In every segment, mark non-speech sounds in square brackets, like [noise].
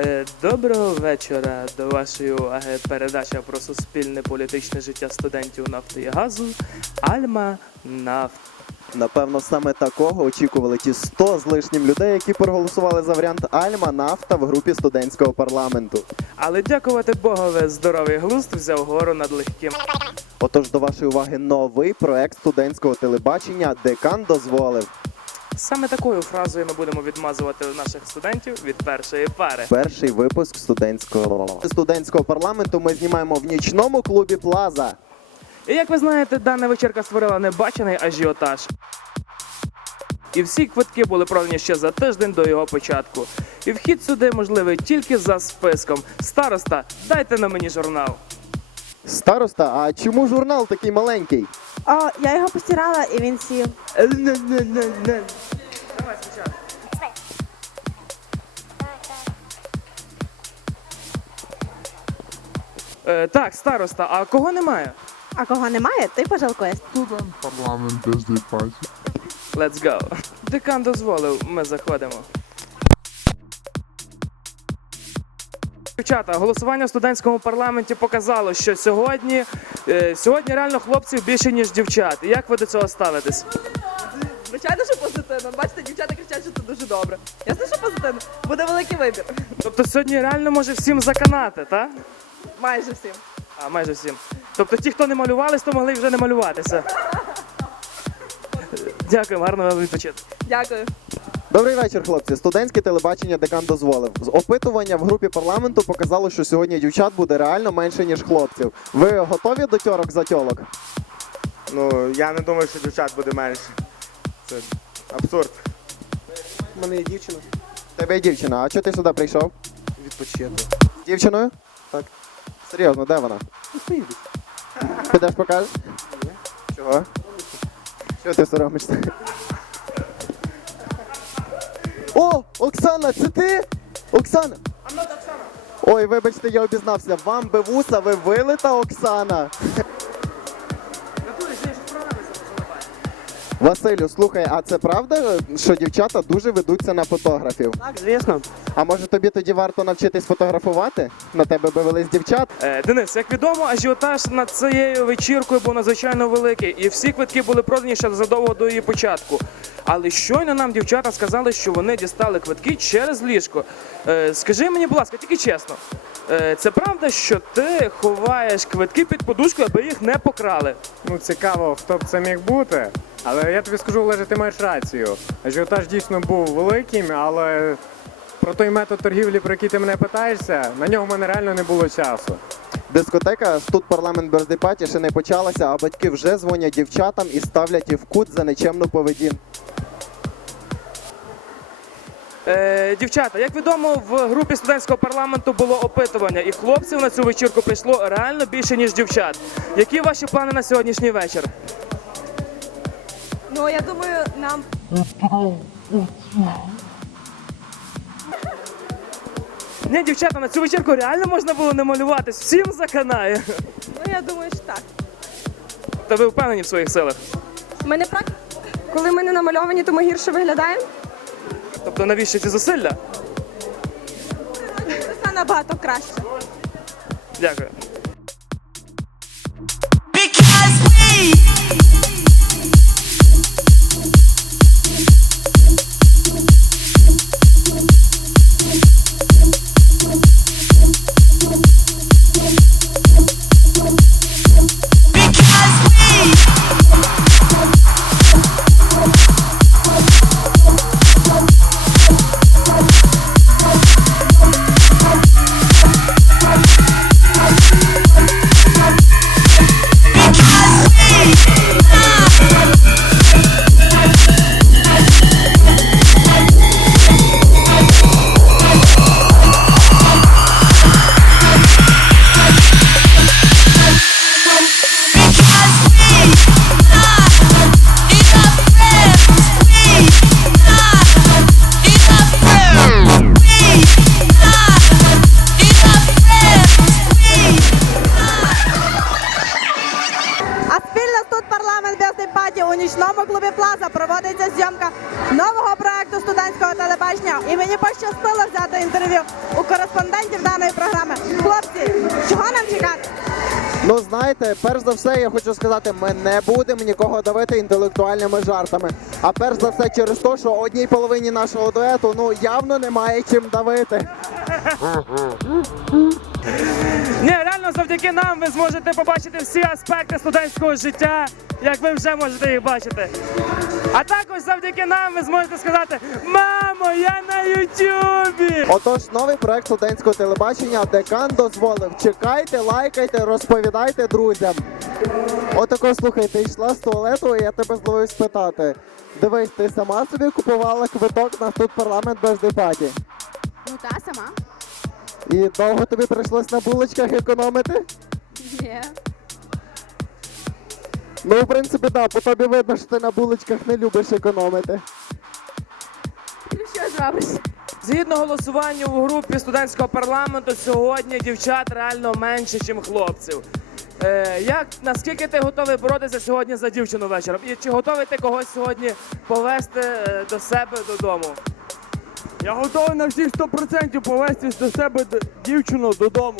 Е, Доброго вечора. До вашої уваги передача про суспільне політичне життя студентів нафти і газу Альма Нафт. Напевно, саме такого очікували ті 100 з лишнім людей, які проголосували за варіант Альма Нафта в групі студентського парламенту. Але дякувати Богове, здоровий глузд взяв гору над легким. Отож, до вашої уваги новий проект студентського телебачення Декан дозволив. Саме такою фразою ми будемо відмазувати наших студентів від першої пари. Перший випуск студентського студентського парламенту ми знімаємо в нічному клубі Плаза. І як ви знаєте, дана вечірка створила небачений ажіотаж. І всі квитки були продані ще за тиждень до його початку. І вхід сюди можливий тільки за списком. Староста, дайте на мені журнал. Староста, а чому журнал такий маленький? О, я його постирала і він сів. Е, так, староста, а кого немає? А кого немає, ти пожалкуєш. Студент парламент паті. Let's go. Декан дозволив, ми заходимо. Дівчата, голосування в студентському парламенті показало, що сьогодні, е, сьогодні реально хлопців більше, ніж дівчат. Як ви до цього ставитесь? Звичайно, що позитивно. Бачите, дівчата кричать, що це дуже добре. Ясно, що позитивно. Буде великий вибір. Тобто сьогодні реально може всім заканати, так? Майже всім. А, майже всім. Тобто ті, хто не малювались, то могли вже не малюватися. Дякую, гарного відпочинку. Дякую. Добрий вечір, хлопці. Студентське телебачення Декан дозволив. З опитування в групі парламенту показало, що сьогодні дівчат буде реально менше, ніж хлопців. Ви готові до тьорок за тьолок? Ну, я не думаю, що дівчат буде менше. Це абсурд. У мене є дівчина Тебе є дівчина, а чого ти сюди прийшов? відпочити. З дівчиною? Так. Серйозно, де вона? Підеш покажеш? Чого? Чого ти соромишся? О, Оксана, це ти? Оксана! Ой, вибачте, я обізнався. Вам би вуса, ви вилита Оксана. Василю, слухай, а це правда, що дівчата дуже ведуться на фотографів? Так, звісно. А може тобі тоді варто навчитись фотографувати? На тебе би велись дівчат? Е, Денис, як відомо, ажіотаж над цією вечіркою був надзвичайно великий, і всі квитки були продані ще задовго до її початку. Але щойно нам дівчата сказали, що вони дістали квитки через ліжко. Е, скажи мені, будь ласка, тільки чесно, е, це правда, що ти ховаєш квитки під подушкою, аби їх не покрали? Ну, цікаво, хто б це міг бути. Але я тобі скажу, Олеже, ти маєш рацію. Ажіотаж дійсно був великим, але про той метод торгівлі, про який ти мене питаєшся, на нього в мене реально не було часу. Дискотека тут парламент Party ще не почалася, а батьки вже дзвонять дівчатам і ставлять їх в кут за нечемну поведінку. Е, дівчата, як відомо, в групі студентського парламенту було опитування, і хлопців на цю вечірку прийшло реально більше, ніж дівчат. Які ваші плани на сьогоднішній вечір? Ну, я думаю, нам Ні, дівчата, на цю вечірку реально можна було не малюватись. Всім заканає. ну я думаю, що так. Та ви впевнені в своїх силах? Ми не прак... Коли ми не намальовані, то ми гірше виглядаємо. Тобто навіщо ці зусилля? Це набагато краще. Дякую. І мені пощастило взяти інтерв'ю у кореспондентів даної програми. Хлопці, чого нам чекати? Ну знаєте, перш за все, я хочу сказати, ми не будемо нікого давити інтелектуальними жартами. А перш за все через те, що одній половині нашого дуету ну явно немає чим давити. Ні, реально завдяки нам ви зможете побачити всі аспекти студентського життя, як ви вже можете їх бачити. А також завдяки нам ви зможете сказати: Мамо, я на Ютубі! Отож, новий проект студентського телебачення Декан дозволив. Чекайте, лайкайте, розповідайте друзям. Отако слухай, ти йшла з туалету, і я тебе зловив спитати. Дивись, ти сама собі купувала квиток на тут парламент без депаті. Ну та сама. І довго тобі прийшлось на булочках економити? Ні. Ну, в принципі, так, по тобі видно, що ти на булочках не любиш економити. Ну що ж робиш? Згідно голосуванню в групі студентського парламенту, сьогодні дівчат реально менше, ніж хлопців. Е, як наскільки ти готовий боротися сьогодні за дівчину вечором? І чи готовий ти когось сьогодні повести е, до себе додому? Я готовий на всіх 100% повестись до себе дівчину додому.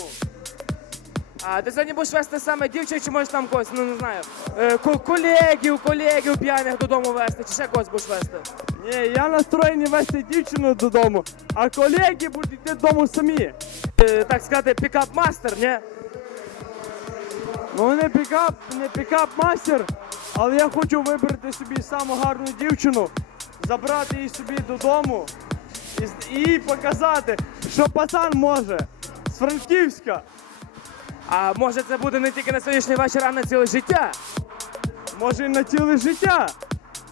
А ти сьогодні будеш вести саме дівчину, чи можеш там когось, ну не знаю, е, ко- колегів, колегів п'яних додому вести, чи ще когось будеш вести? Ні, я настроєний вести дівчину додому, а колеги будуть йти додому самі. Е, так сказати, пікап-мастер, ні? Ну не пікап, не пікап мастер, але я хочу вибрати собі саму гарну дівчину, забрати її собі додому і, і показати, що пацан може з Франківська. А може це буде не тільки на сьогоднішній вечір, а на ціле життя? Може і на ціле життя.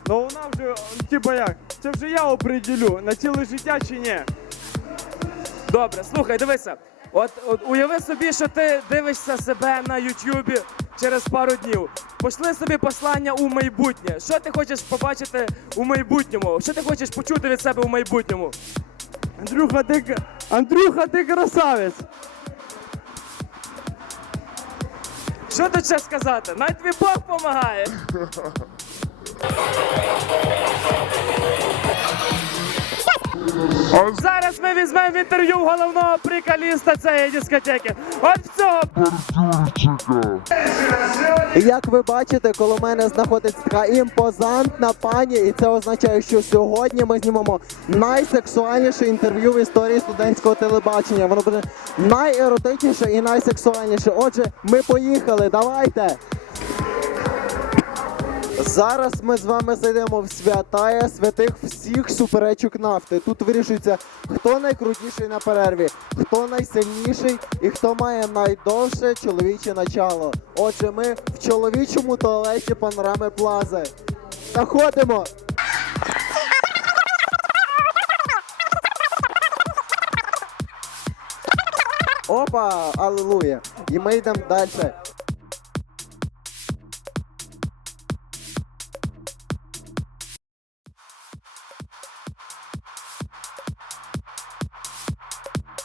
Ну вона вже, типа як, це вже я оприділю, на ціле життя чи ні. Добре, слухай, дивися. От, от уяви собі, що ти дивишся себе на Ютубі через пару днів. Пошли собі послання у майбутнє. Що ти хочеш побачити у майбутньому? Що ти хочеш почути від себе у майбутньому? Андрюха, ти, Андрюха, ти красавець. Що тут ще сказати? Навіть твій Бог допомагає. [laughs] Зараз ми візьмемо інтерв'ю головного приколіста цієї дискотеки. От цього як ви бачите, коло мене знаходиться така імпозантна пані, і це означає, що сьогодні ми знімемо найсексуальніше інтерв'ю в історії студентського телебачення. Воно буде найеротичніше і найсексуальніше. Отже, ми поїхали, давайте. Зараз ми з вами зайдемо в святая святих всіх суперечок нафти. Тут вирішується, хто найкрутіший на перерві, хто найсильніший і хто має найдовше чоловіче начало. Отже, ми в чоловічому туалеті панорами Плази. Заходимо! Опа, алелуя. І ми йдемо далі.